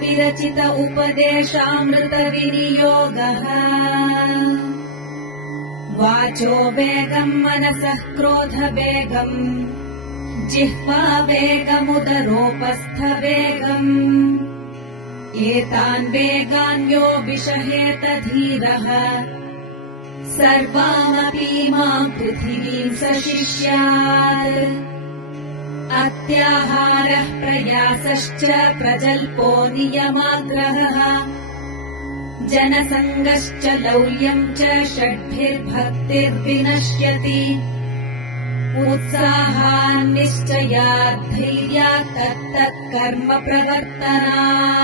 विरचित उपदेशामृतविनियोगः वाचो वेगम् मनसः क्रोधवेगम् जिह्वा वेगमुदरोपस्थवेगम् एतान् वेगान् यो विषहेत धीरः सर्वामपीमाम् पृथिवीम् स शिष्यात् अत्याहारः प्रयासश्च प्रजल्पो नियमाग्रहः जनसङ्गश्च लौल्यम् च षड्भिर्भक्तिर्विनश्यति उत्साहान्निश्चयात् धैर्यात् तत्तत् कर्म प्रवर्तना।